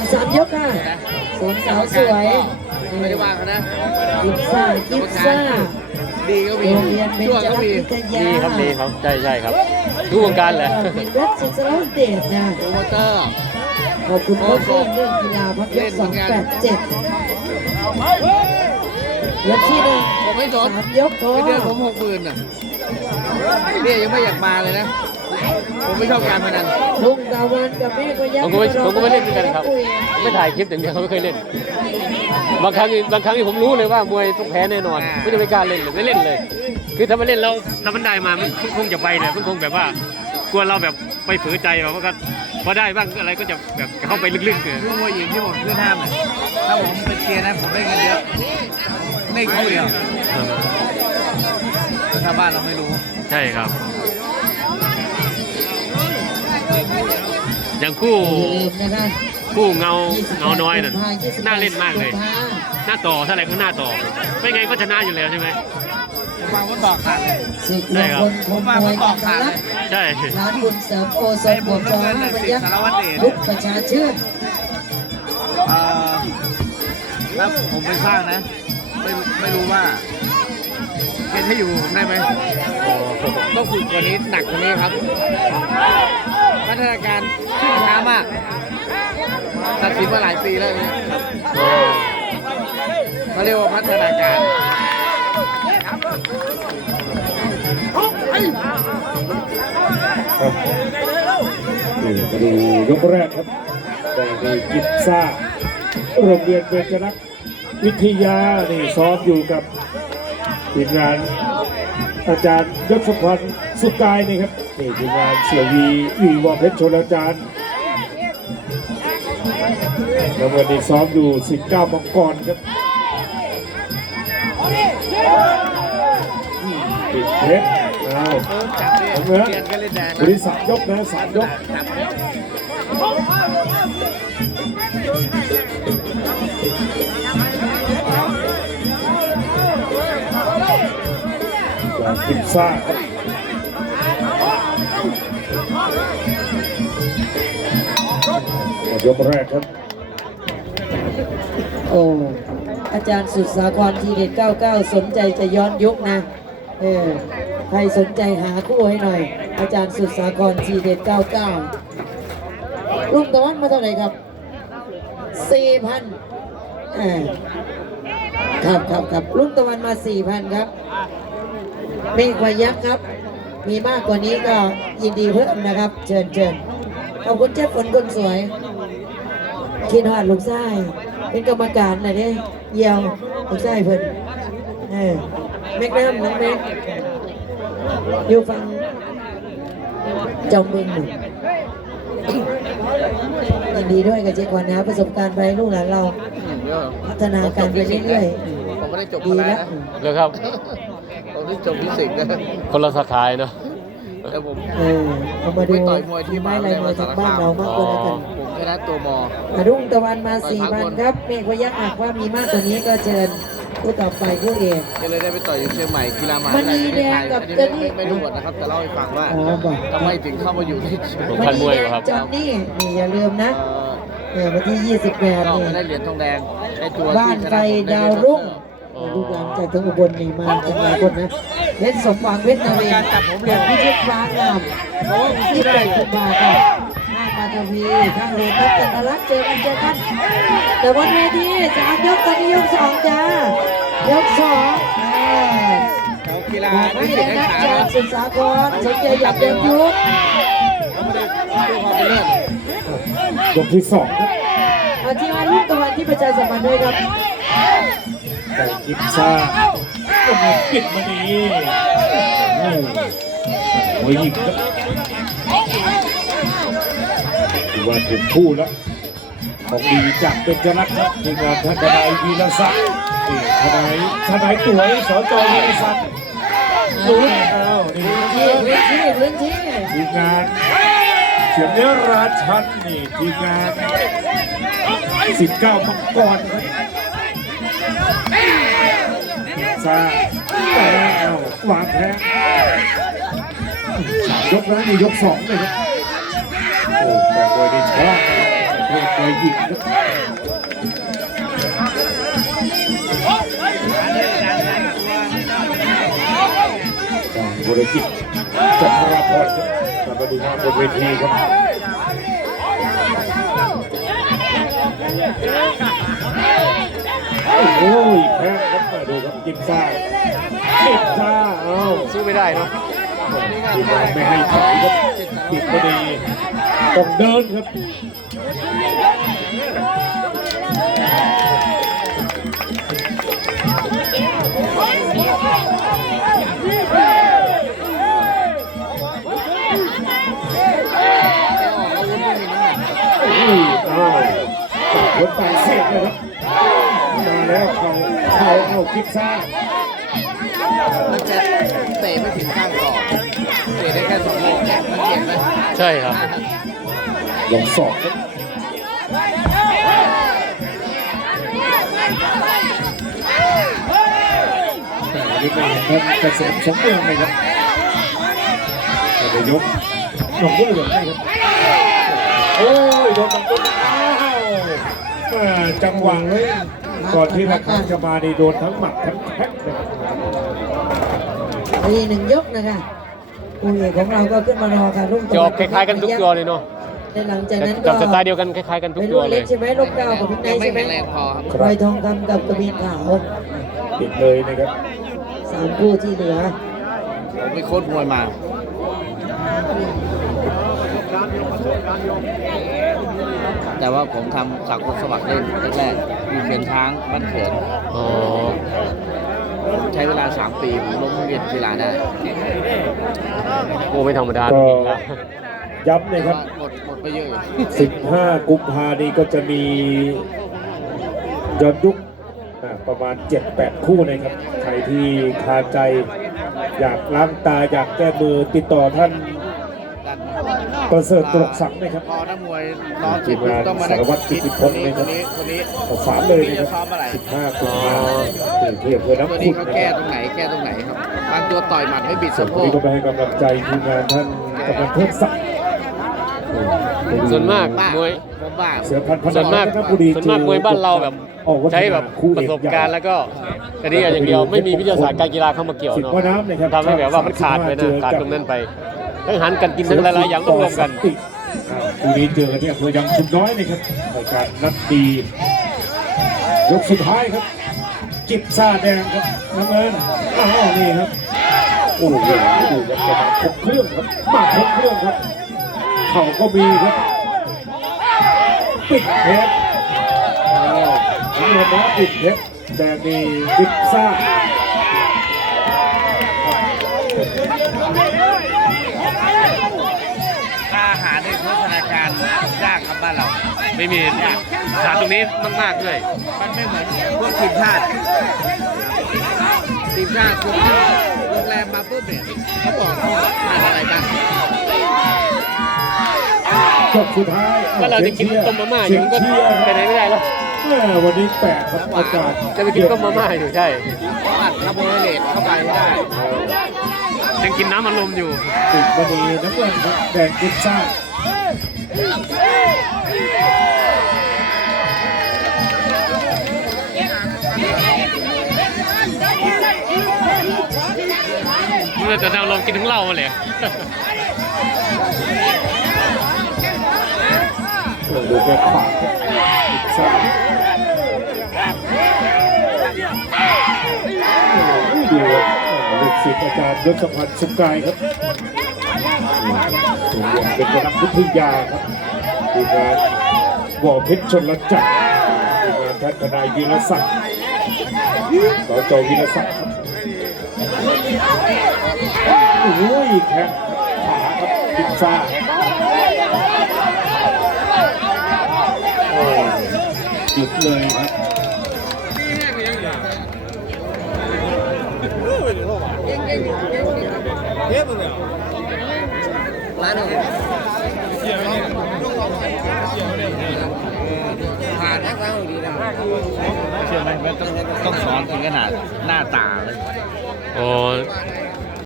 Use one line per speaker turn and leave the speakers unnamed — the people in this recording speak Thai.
3 ยกค่ะสองสาวสวย
ไม่ได้วางนะ
กิฟซ่า
ดีก็มี
โรงเรียนเบญจรัตน์วิทยา
ดีครับดีครับใช่ครับทุกวงการแหละ
เป็นรัฐศิษย์เดชนะ
โปรโมเตอร์
ขอบคุณโค้ชเรื่องกีฬาพักยก287ยกที่1
ผมไม่สน
3 ยกพอ
เดือนผม60,000น่ะเนี่ยยังไม่อยากมาเลยนะผมไม่ชอบการพนัน
ลุงตะวันกับแม่ก็ยัง
ผมก็ไม่เล่นด้วยกันครับไม่ถ่ายคลิปอย่างเดียวเขาไม่เคยเล่นบางครั้งที่ผมรู้เลยว่ามวยต้องแพ้แน่นอนไม่ต้องไปกล้าเล่นเลยไม่เล่นเลยคือถ้ามันเล่นแล้วถ้ามันได้มามันคงจะไปเลยมันคงแบบว่ากลัวเราแบบไปฝืนใจเราก็พอได้บ้างอะไรก็จะแบบเข้าไปลึกๆเกิน
คือมวยหญิงที่ผมขึ้นห้ามเนี่ยถ้าผมเป็นเชียร์นะผมได้เงินเยอะไม่คู่เดียวชาวบ้านเราไม่รู้
ใช่ครับอย่างคู่เงาน้อยน่ะน่าเล่นมากเลยหน้าต่อถ้าอะไรก็หน้าต่อไม่ไงก็ชนะอยู่แล้วใช่ไหม
ผมวางบนต่อขาด
ได้ครับ
ผมวางบนต่อขาด
ใช่
ร้านบุญเสริมโอสถบวกจอ5 พยัคฆ์ลุกประชาชื่น
ถ้าผมไปสร้างนะไม่รู้ว่าเกณฑ์ให้อยู่ได้ไหมต้องฝึกกว่านี้หนักกว่านี้ครับพัฒนาการขึ้นช้ามากตัดสินมาหลายปีแล้วเนี่ยเขาเรียกว่าพัฒนาการ
มาดูยกแรกครับแต่โดยกิฟซ่าโรงเรียนเบญจรัตน์วิทยานี่ซ้อมอยู่กับทีมงานอาจารย์ยศพรสุกายนี่ครับนี่ทีมงานเสี่ยวีวอเพชรชลอาจารย์แล้ววันนี้ซ้อมอยู่19 มังกรครับปิดเพชรเอาเหมือนบริษัทยกนะ3 ยกกิฟซ่าครับยกแรกครับ
โอ้อาจารย์สุดสาครทีเด็ด99สนใจจะย้อนยุคนะใครสนใจหาคู่ให้หน่อยอาจารย์สุดสาครทีเด็ด99ลุงตะวันมาเท่าไหร่ครับ 4,000ครับลุงตะวันมา 4,000 ครับเมฆพยัคฆ์ครับมีมากกว่านี้ก็ยินดีเพิ่มนะครับเชิญขอบคุณเจ้าฝนคนสวยคิดฮอดลูกไส้เป็นกรรมการนะเนี่ยเยี่ยวลูกไส้เพิ่นแม็กน้ำน้องแม็กอยู่ฟังเจ้าเมืองหนึ่งยินดีด้วยกับเจ๊กวันนะประสบการณ์ไปลูกหลานเราพัฒนาการไปเรื่อย
ๆผมไม่ได้จบ
ดีแล้ว
เลยครับ
ผมได้จบฟิสิกส์นะ
คนละสาขาเนาะ
แต่ผม
เอามาดู
ต่อยมวยที่
ไม้ลายมวยทางบ้านเรามากกว่ากัน
ผมชนะตัวมอ
รุ่งตะวันมา 4,000 ครับเมฆพยัคฆ์หากว่ามีมากกว่านี้ก็เชิญผู้ต่อไปผู้เอก
ก็เลยได้ไปต่อยอยู่เชียงใหม่กีฬามหา
วิทยาลัย
ไม่รู้หมดนะครับแต่เล่าให้ฟังว่าทำไมถึงเข้ามาอยู่ที่
พันมวยครับ
จอนนี่อย่าลืมนะวันที่ 28 นี่
ได้เหรียญทองแดง
บ้านไฟดาวรุ่งลูกหลานจากทั้งอุบลนี่มาเป็นหลายคนนะเล่นสมหวังเวทนาเวงเด็กพิชิตฟ้างามที่เปิดขึ้นมาครับมาทวีข้างโรงพักกันทรักเจอกันแต่วันเวที3 ยกตอนนี้ยก 2จ้ายก 2
กีฬา
ไม่ได้นักจากศึกษากรสนใจอยากเดินยุค
ยกที่ 2
ครับที่มาลูกตะวันที่ประชาสัมพันธ์ด้วยครับ
แต่กิฟซ่าก็มาปิดมาดีมวยหญิงครับถือว่าถึงคู่แล้วของดีจากเบญจรัตน์ครับทีมงานทนายวีรศักดิ์ทนายตั๋วสจวีรศักดิ์ลุ้น
พื้นที่
ทีมงานเฉียบเนื้อราชันนี่ทีมงาน19 มังกรซาแต่วางแพ้ยกแล้วนี่ยก 2เลยครับโอ้แต่มวยนี่ชอบประเภทมวยหญิงครับบริกิจจันทราพรครับมาดูหน้าบนเวทีครับโอ้ยแพ้ครับมาดูครับกินซ่าเอ้า
สู้ไม่ได้เนาะ
ทีมงานไม่ให้ถอยครับปิดพอดีต้องเดินครับอ้าวหัวใจเสียบเลยครับมาแล้วเขาเอากินซ่า
มันจะเตะไม่ถึงข้างต่อเตะได้แค่2 โมงเนี่ยมันเจ็บไหม
ใช่ครับ
ลองสอบครับนี่เป็นครับเกษตรสมบูรณ์เลยครับจะยกหนองบัวหลวงได้ครับโอ้ยโดนหนองบัวอ้าวจังหวะเลยก่อนที่ระฆังจะมานี่โดนทั้งหมัดทั้งแท็กเลย
ทีหนึ่งยกนะคะคู่เอกของเราก็ขึ้นมารอค่ะรุ่ง
จะออกคล้ายๆกันทุกตัวเลยเนาะ
ในหลังจากนั้น
กั
ก็
บสไตล์เดียวกันคล้ายๆกันทุก
เป็น
ตั
ลู
ว
ก
เล
เล็
ย
กใช่ไหมลูกเก้ากับพี่นาย
ไม่
ใช่ไหม
แข็งแรงพอครับ
พลอยทองคำกับกระบี่ขาว
ปิดเลยนะครับ
3 คู่ที่เหลือ
ผมไปโค้ชมวยมา แต่ว่าผมทำสากลสมัครเล่นแรกๆอยู่เป็นช้างบ้านเขิน
อ๋อ
ใช้เวลา3 ปีผมล้มเรียนกีฬาได้
โอ้ไม่ธรรมดาจ
ก็
ริงๆนะ
ย้ำเลยครับ
หมดไปเยอะอยู่
15 กุมภาพันธ์นี้ก็จะมีย้อนยุคประมาณ 7-8 คู่นะครับ ใครที่คาใจอยากล้างตาอยากแก้มือติดต่อท่านประเสริฐตรกสังนะครับ
พอนักมวยน้องจิตต้องมา
สารวัตรกิตติพลนะครับ
คนนี้
ขอฝากเลย
นี่
นะ
จะ
ค
ซ้อ
รับ
มอะไร
15 กุมภาพันธ์ที่อำเภอ
ตัว
น้ำ
นี้
ขุ่น
เขา
นะ
แก้
ครับ
ตรงไหนครับบางตัวต่อยหมัดไม่บิด
ส่
สะ
วน
โพ
วันนี้
ก
ก็ไปให้กำลังใจทีมงานท่านกำนันเพิ่มศักดิ์
ส่วนมาก
บ้าม
วย
ผมบ้า
เสือพันธุ์พ
ส่วนมาก
นะครับบุรี
ส่วนมากมวยบ้านเราแบบ
ออกวัฒน
ใช้แบบ
คู่
ป
เอ
ระ
ก
สบการณ์แล้วก็อันนี้อย่างเดียวไม่มีวิทยาศาสตร์การกีฬาเข้ามาเกี่ยว
สิบ
เนาะ
ว่าน้ำนะครับ
ทำให้แบบว่ามันขาดไปนะขาดตรงนั้นไปทั้งอาหารการกินทั้งหลายๆอย่างต้องรวมกัน
คู่นี้เจอกันที่อำเภอยังชุมน้อยนะครับรายการนัดดียกสุดท้ายครับ กิบซ่าแดงครับน้ำเงินอ้าวนี่ครับโอ้โหดูครับจะมาครบเครื่องครับมาครบเครื่องครับเข่าก็มีครับปิดเพชรนี่เห็นไหมปิดเพชรแดงนี่กิบซ่า
อาหารในโภชนาการยากครับบ้านเรา
ไม่มีขาดตรงนี้มากๆด้วย
มันไม่เหมือนพวกทีมชาติคุณขึ้นโรงแรมมาปุ๊บเนี่ยเขาบอกเขาทานอะไรบ้าง
จบสุดท้าย
ก็เราจะกินต้มมาม่าอยู่ก็ไปไหนไม่ได้แล้ว
วันนี้แปลกครับอากาศ
จะไปกินต้มมาม่าอยู่ใช่
เพราะอัดคาร์โบไฮเดรตเข้าไปไม่ได้
ยังกินน้ำอารมณ์อยู่
ติดวันนี้น้ำเงินครับแดงกินซ่า
เมื่อจะนั่งลงกินทั้งเหล้ามาเลย
ดูแกขวาครับกินซ่าดูลูกศิษย์อาจารย์ยศพันธ์สุกายครับโรงเรียนเป็นนักวิทยาครับทีมงานวอเพชรชนลจักรทีมงานท่านทนายวีรศักดิ์สจวีรศักดิ์ครับโอ้ยแข้งขาครับกินซ่าโอ้หยุดเลยครับ
ร้านหนึ่งผ่านนักร้องดีนะเชื่อไหมต้องสอนถึงขนาดหน้าตาเลย
อ๋อ